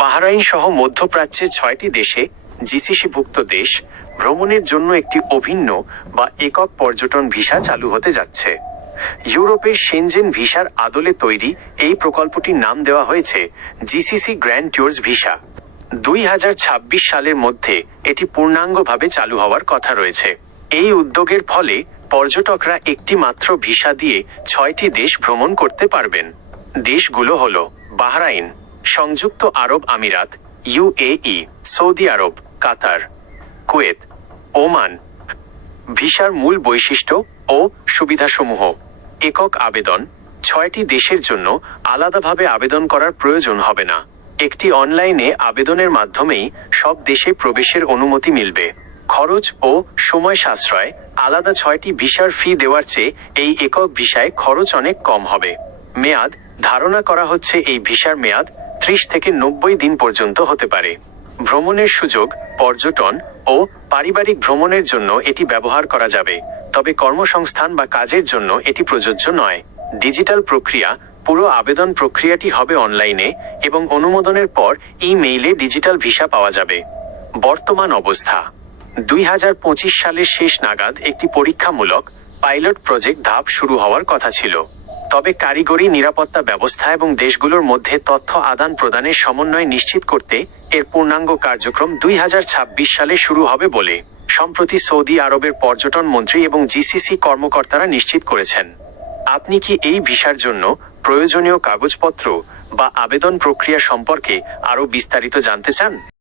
Bahrain সহ মধ্যপ্রাচ্যের 6টি দেশে জিসিসিভুক্ত দেশ ভ্রমণের জন্য একটি অভিন্ন বা একক পর্যটন ভিসা চালু হতে যাচ্ছে। ইউরোপের শেনজেন ভিসার আদলে তৈরি এই প্রকল্পটির নাম দেওয়া হয়েছে জিসিসি গ্র্যান্ড ট্যুরস ভিসা। 2026 সালের মধ্যে এটি পূর্ণাঙ্গভাবে চালু হওয়ার কথা রয়েছে। এই উদ্যোগের ফলে পর্যটকরা একটি মাত্র ভিসা দিয়ে 6টি দেশ ভ্রমণ করতে পারবেন। দেশগুলো হল বাহরাইন, সংযুক্ত আরব আমিরাত, ইউএই, সৌদি আরব, কাতার, কুয়েত, ওমান। ভিসার মূল বৈশিষ্ট্য ও সুবিধাসমূহ: একক আবেদন, 6টি দেশের জন্য আলাদাভাবে আবেদন করার প্রয়োজন হবে না। একটি অনলাইনে আবেদনের মাধ্যমেই সব দেশে প্রবেশের অনুমতি মিলবে। খরচ ও সময় সাশ্রয়: আলাদা 6টি ভিসার ফি দেওয়ার চেয়ে এই একক ভিসায় খরচ অনেক কম হবে। মেয়াদ: ধারণা করা হচ্ছে এই ভিসার মেয়াদ 30 থেকে 90 দিন পর্যন্ত হতে পারে। ভ্রমণের সুযোগ: পর্যটন ও পারিবারিক ভ্রমণের জন্য এটি ব্যবহার করা যাবে, তবে কর্মসংস্থান বা কাজের জন্য এটি প্রযোজ্য নয়। ডিজিটাল প্রক্রিয়া: পুরো আবেদন প্রক্রিয়াটি হবে অনলাইনে এবং অনুমোদনের পর ইমেইলে ডিজিটাল ভিসা পাওয়া যাবে। বর্তমান অবস্থা: 2025 সালের শেষ নাগাদ একটি পরীক্ষামূলক পাইলট প্রজেক্ট ধাপ শুরু হওয়ার কথা ছিল, তবে কারিগরি নিরাপত্তা ব্যবস্থা এবং দেশগুলোর মধ্যে তথ্য আদান প্রদানের সমন্বয় নিশ্চিত করতে এর পূর্ণাঙ্গ কার্যক্রম 2026 সালে শুরু হবে বলে সম্প্রতি সৌদি আরবের পর্যটন মন্ত্রী এবং জিসিসি কর্মকর্তারা নিশ্চিত করেছেন। আপনি কি এই ভিসার জন্য প্রয়োজনীয় কাগজপত্র বা আবেদন প্রক্রিয়া সম্পর্কে আরও বিস্তারিত জানতে চান?